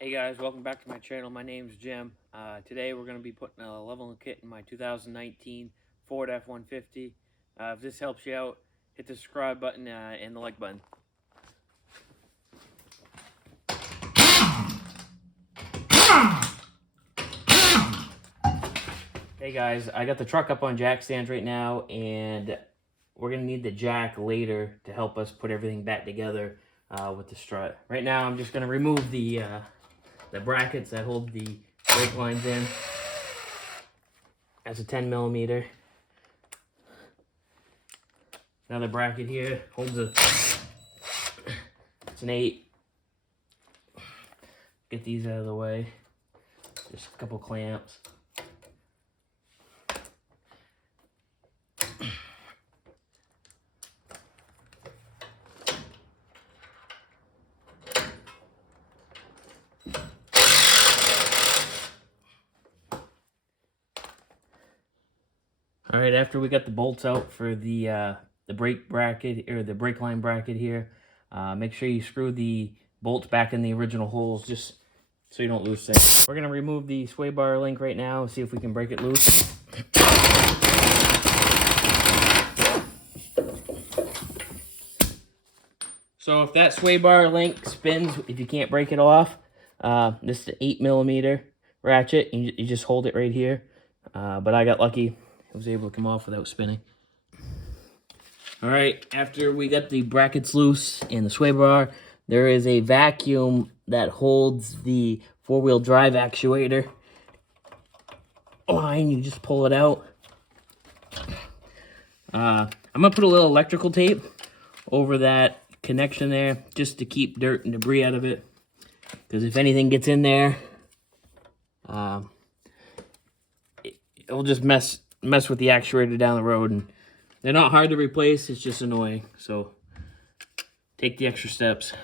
Hey guys, welcome back to my channel. My name's Jim. Today we're going to be putting a leveling kit in my 2019 Ford F-150. If this helps you out, hit the subscribe button and the like button. Hey guys, I got the truck up on jack stands right now, and we're going to need the jack later to help us put everything back together with the strut. Right now I'm just going to remove the brackets that hold the brake lines in. That's a 10mm. Another bracket here holds it's an 8. Get these out of the way. Just a couple clamps. All right, after we got the bolts out for the brake bracket, or the brake line bracket here, make sure you screw the bolts back in the original holes just so you don't lose things. We're gonna remove the sway bar link right now, see if we can break it loose. So if that sway bar link spins, if you can't break it off, this is an 8mm ratchet. You just hold it right here. But I got lucky. I was able to come off without spinning. All right, after we got the brackets loose and the sway bar, there is a vacuum that holds the four-wheel drive actuator line. You just pull it out. I'm gonna put a little electrical tape over that connection there just to keep dirt and debris out of it, because if anything gets in there, it'll just mess with the actuator down the road. And they're not hard to replace, it's just annoying, so take the extra steps.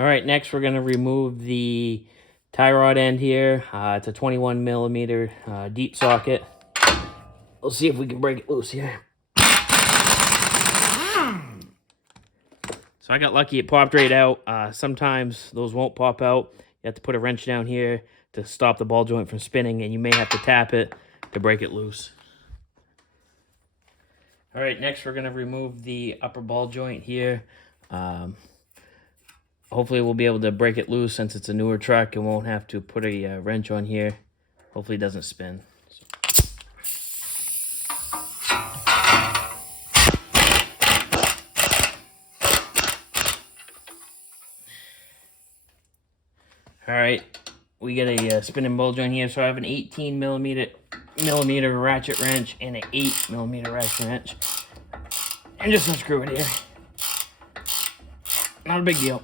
All right, next we're gonna remove the tie rod end here. It's a 21mm deep socket. We'll see if we can break it loose here. So I got lucky, it popped right out. Sometimes those won't pop out. You have to put a wrench down here to stop the ball joint from spinning, and you may have to tap it to break it loose. All right, next we're gonna remove the upper ball joint here. Hopefully we'll be able to break it loose since it's a newer truck and won't have to put a wrench on here. Hopefully it doesn't spin. All right, we get a spinning ball joint here. So I have an 18mm ratchet wrench and an 8mm ratchet wrench. And just unscrew it here. Not a big deal.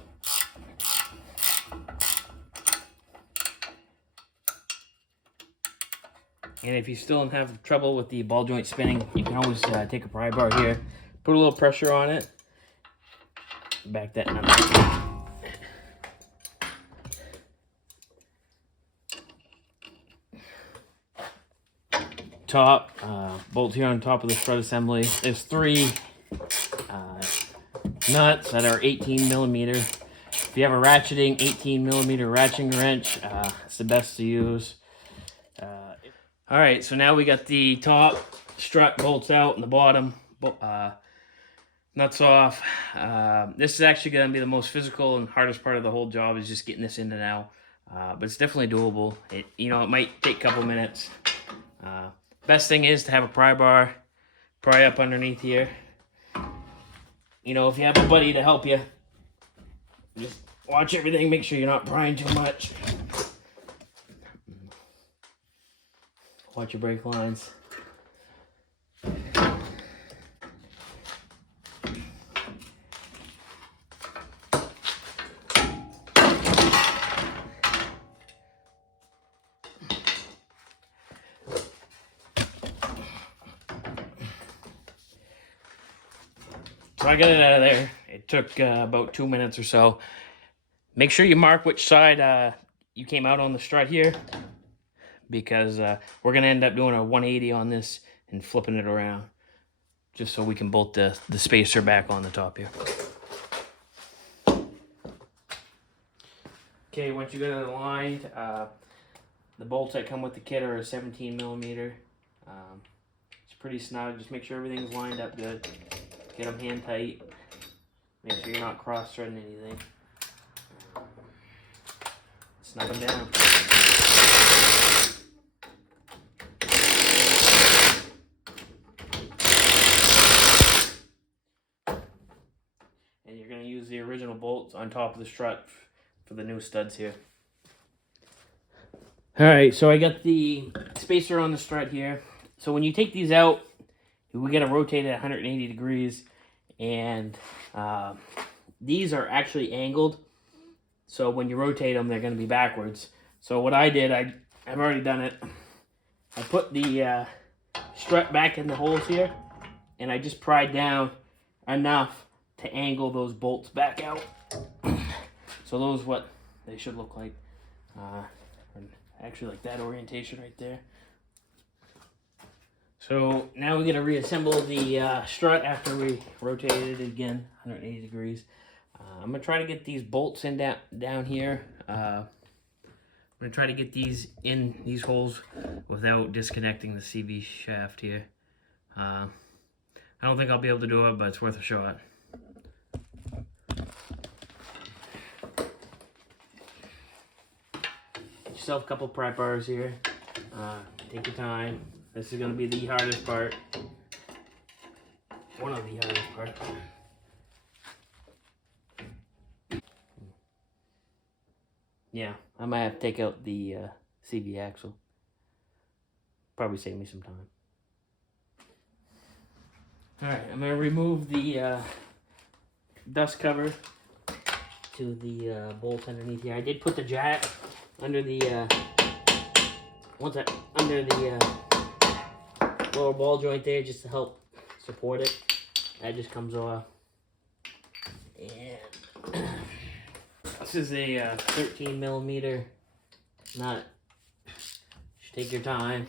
And if you still have trouble with the ball joint spinning, you can always take a pry bar here, put a little pressure on it, back that nut up. Top, bolt here on top of the strut assembly. There's 3 nuts that are 18mm. If you have a ratcheting 18mm ratcheting wrench, it's the best to use. All right, so now we got the top strut bolts out and the bottom nuts off. This is actually going to be the most physical and hardest part of the whole job, is just getting this in and out. But it's definitely doable. It might take a couple minutes. Best thing is to have a pry bar, pry up underneath here. If you have a buddy to help you, just watch everything, make sure you're not prying too much. Watch your brake lines. So I got it out of there. It took about 2 minutes or so. Make sure you mark which side you came out on the strut here, because we're going to end up doing a 180 on this and flipping it around, just so we can bolt the spacer back on the top here. Okay, once you get it aligned, the bolts that come with the kit are a 17 millimeter. It's pretty snug. Just make sure everything's lined up good. Get them hand tight. Make sure you're not cross-threading anything. Snug them down. And you're going to use the original bolts on top of the strut for the new studs here. Alright, so I got the spacer on the strut here. So when you take these out, we got to rotate it at 180 degrees. And these are actually angled. So when you rotate them, they're going to be backwards. So what I did, I've already done it. I put the strut back in the holes here. And I just pried down enough to angle those bolts back out. So those what they should look like. Actually like that orientation right there. So now we're going to reassemble the strut after we rotated it again 180 degrees. I'm going to try to get these bolts in down here. I'm going to try to get these in these holes without disconnecting the CV shaft here. I don't think I'll be able to do it, but it's worth a shot. Get yourself a couple pry bars here. Take your time. This is going to be the hardest part. One of the hardest parts. Yeah, I might have to take out the CV axle. Probably save me some time. Alright, I'm going to remove the dust cover to the bolt underneath here. I did put the jack under the under the lower ball joint there just to help support it. That just comes off. And this is a 13 millimeter nut. Just take your time.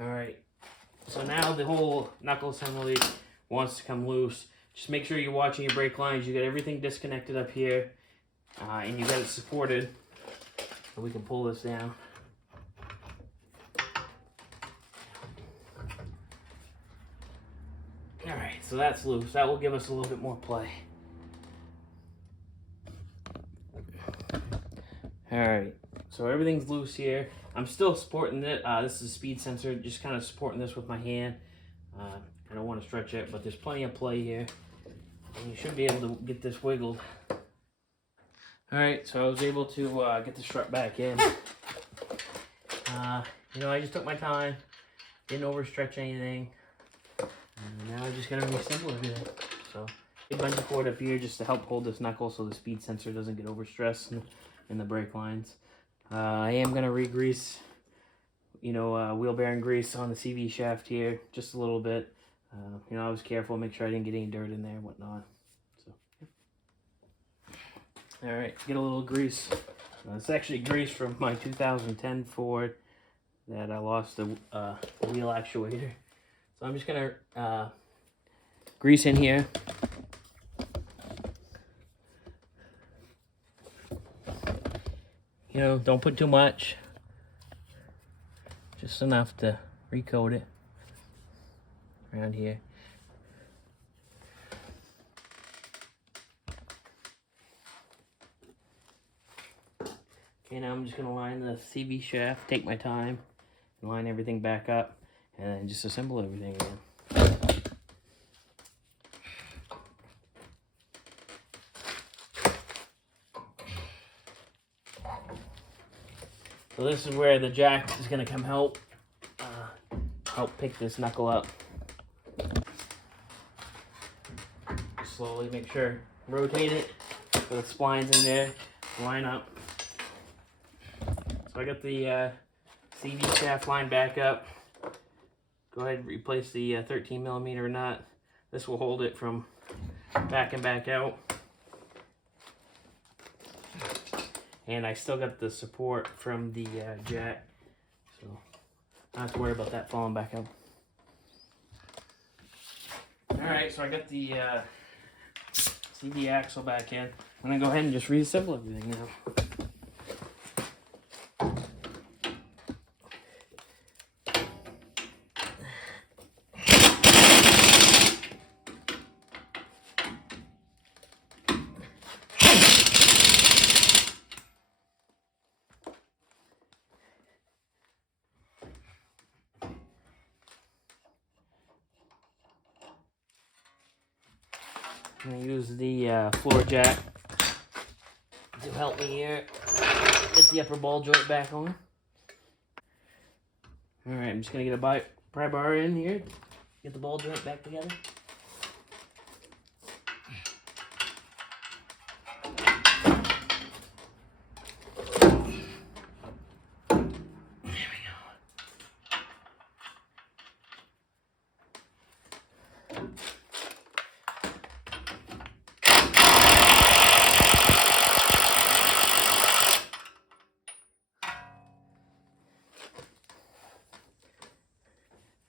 Alright, so now the whole knuckle assembly wants to come loose. Just make sure you're watching your brake lines. You got everything disconnected up here, and you got it supported. So we can pull this down. Alright, so that's loose. That will give us a little bit more play. Alright, so everything's loose here. I'm still supporting it. This is a speed sensor, just kind of supporting this with my hand. I don't want to stretch it, but there's plenty of play here. And you should be able to get this wiggled. Alright, so I was able to get the strut back in. You know, I just took my time, didn't overstretch anything. And now I just gotta reassemble everything. So, a bungee cord up here just to help hold this knuckle so the speed sensor doesn't get overstressed in the brake lines. I am gonna re-grease, you know, wheel bearing grease on the CV shaft here, just a little bit. You know, I was careful, make sure I didn't get any dirt in there and whatnot. So, yeah. Alright, get a little grease. It's actually grease from my 2010 Ford that I lost the wheel actuator. So I'm just gonna grease in here. You know, don't put too much. Just enough to recoat it around here. Okay, now I'm just gonna line the CV shaft, take my time, and line everything back up, and then just assemble everything again. So this is where the jack is going to come help pick this knuckle up. Slowly make sure, rotate it, put the splines in there, line up. So I got the CV shaft line back up. Go ahead and replace the 13 millimeter nut. This will hold it from backing back out. And I still got the support from the jack, so I don't have to worry about that falling back out. Alright, Alright, so I got the CD axle back in. I'm gonna go ahead and just reassemble everything now. I'm gonna use the floor jack to help me here get the upper ball joint back on. Alright, I'm just gonna get a pry bar in here, get the ball joint back together.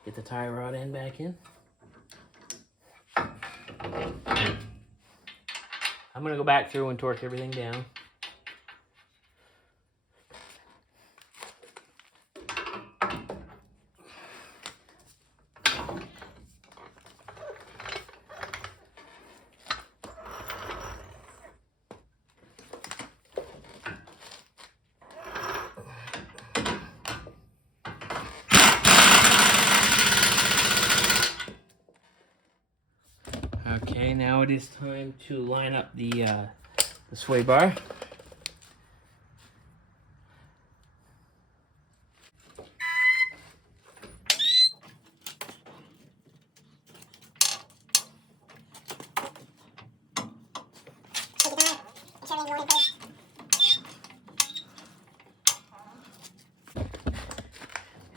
Get the tie rod end back in. I'm gonna go back through and torque everything down. Okay, now it is time to line up the sway bar.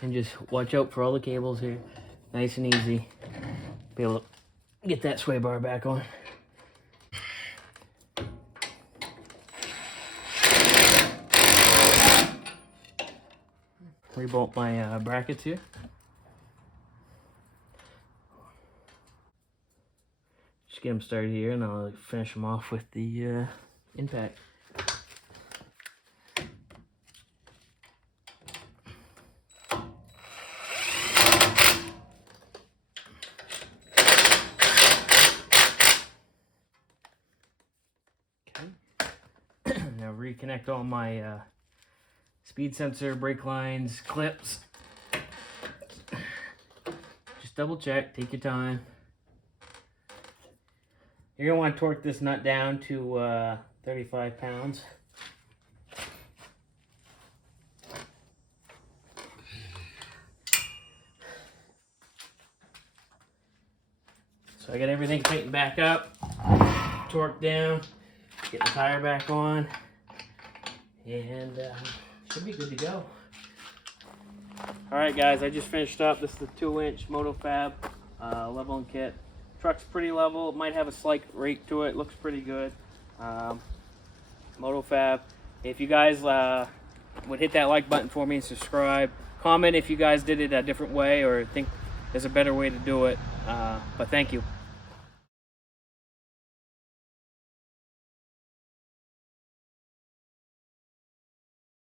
And just watch out for all the cables here. Nice and easy. Be able to get that sway bar back on. Rebolt my brackets here. Just get them started here and I'll finish them off with the impact. Now reconnect all my speed sensor, brake lines, clips. Just double check, take your time. You're gonna want to torque this nut down to 35 pounds. So I got everything tightened back up, torqued down, get the tire back on, and should be good to go. Alright guys, I just finished up. This is the 2-inch MotoFab leveling kit. Truck's pretty level. It might have a slight rake to it. Looks pretty good. MotoFab. If you guys would hit that like button for me and subscribe. Comment if you guys did it a different way or think there's a better way to do it. But thank you.